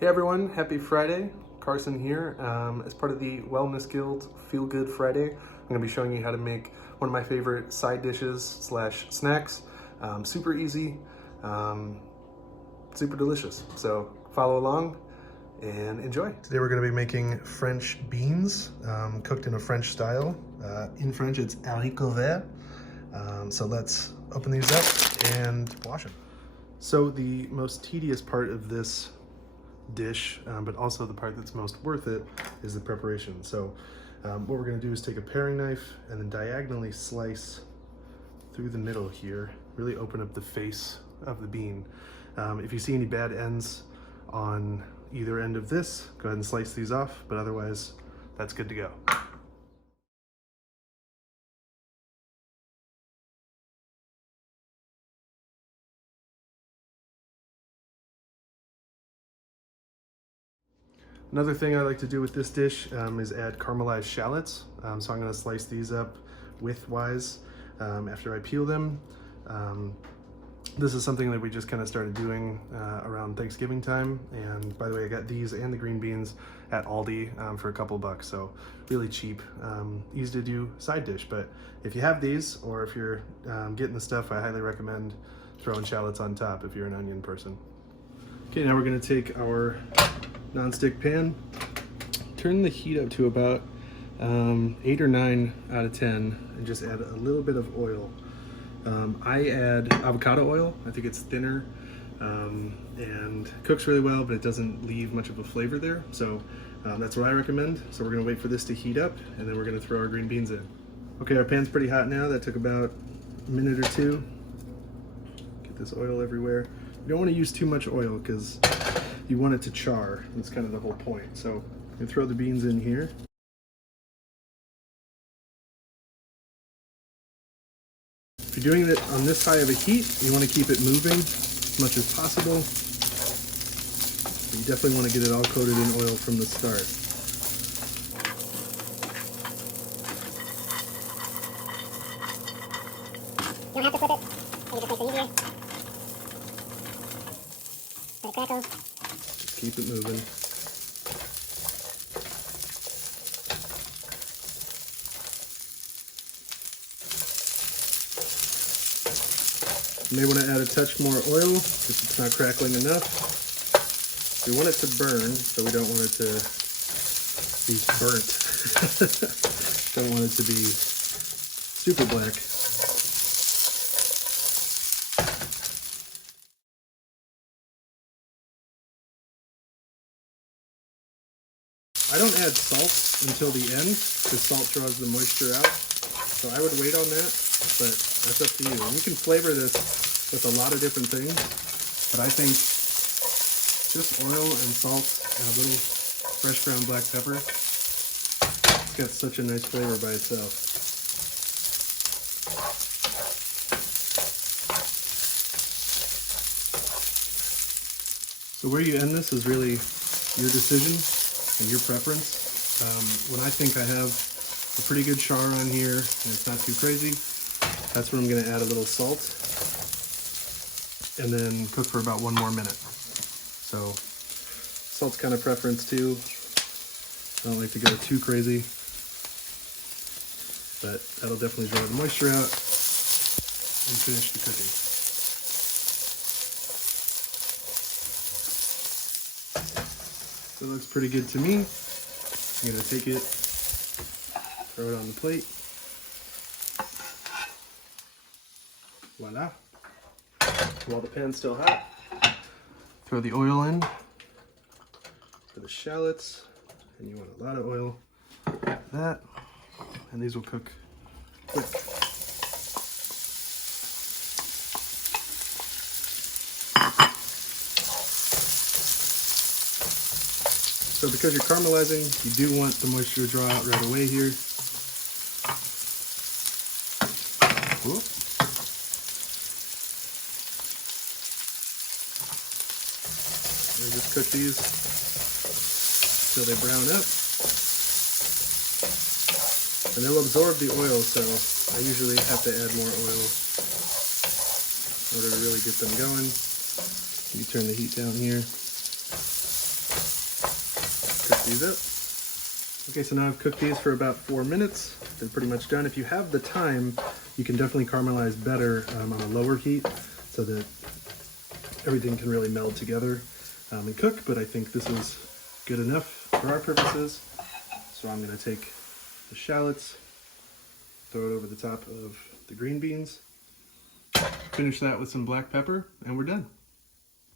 Hey everyone, happy Friday. Carson here. As part of the Wellness Guild Feel Good Friday, I'm going to be showing you how to make one of my favorite side dishes slash snacks. Super easy, super delicious. So follow along and enjoy. Today we're going to be making French beans, cooked in a French style. In French it's haricots verts. So let's open these up and wash them. So the most tedious part of this dish, but also the part that's most worth it, is the preparation. So what we're going to do is take a paring knife and then diagonally slice through the middle here, really open up the face of the bean. If you see any bad ends on either end of this, go ahead and slice these off, but otherwise that's good to go. Another thing I like to do with this dish is add caramelized shallots. So I'm going to slice these up widthwise after I peel them. This is something that we just kind of started doing around Thanksgiving time. And by the way, I got these and the green beans at Aldi for a couple bucks. So really cheap, easy to do side dish. But if you have these, or if you're getting the stuff, I highly recommend throwing shallots on top if you're an onion person. Okay, now we're going to take our non-stick pan, turn the heat up to about 8 or 9 out of 10, and just add a little bit of oil. I add avocado oil. I think it's thinner and cooks really well, but it doesn't leave much of a flavor there. So that's what I recommend. So we're going to wait for this to heat up, and then we're going to throw our green beans in. Okay, our pan's pretty hot now. That took about a minute or two. Get this oil everywhere. You don't want to use too much oil because you want it to char. That's kind of the whole point. So you throw the beans in here. If you're doing it on this high of a heat, you want to keep it moving as much as possible. You definitely want to get it all coated in oil from the start. You don't have to flip it. It just makes it easier. Let it crackle. Just keep it moving. You may want to add a touch more oil if it's not crackling enough. We want it to burn, so we don't want it to be burnt. Don't want it to be super black. I don't add salt until the end because salt draws the moisture out. So I would wait on that, but that's up to you. And you can flavor this with a lot of different things, but I think just oil and salt and a little fresh ground black pepper, it's got such a nice flavor by itself. So where you end this is really your decision and your preference. When I think I have a pretty good char on here and it's not too crazy, that's when I'm going to add a little salt and then cook for about 1 more minute. So salt's kind of preference too. I don't like to go too crazy, but that'll definitely draw the moisture out and finish the cooking. So it looks pretty good to me. I'm going to take it, throw it on the plate. Voila. While the pan's still hot, throw the oil in for the shallots, and you want a lot of oil like that, and these will cook quick. So because you're caramelizing, you do want the moisture to draw out right away here. Whoop. And just cook these till they brown up. And they'll absorb the oil, so I usually have to add more oil in order to really get them going. You turn the heat down here. these up. Okay, so now I've cooked these for about 4 minutes. They're pretty much done. If you have the time, you can definitely caramelize better on a lower heat so that everything can really meld together and cook, but I think this is good enough for our purposes. So I'm going to take the shallots, throw it over the top of the green beans, finish that with some black pepper, and we're done.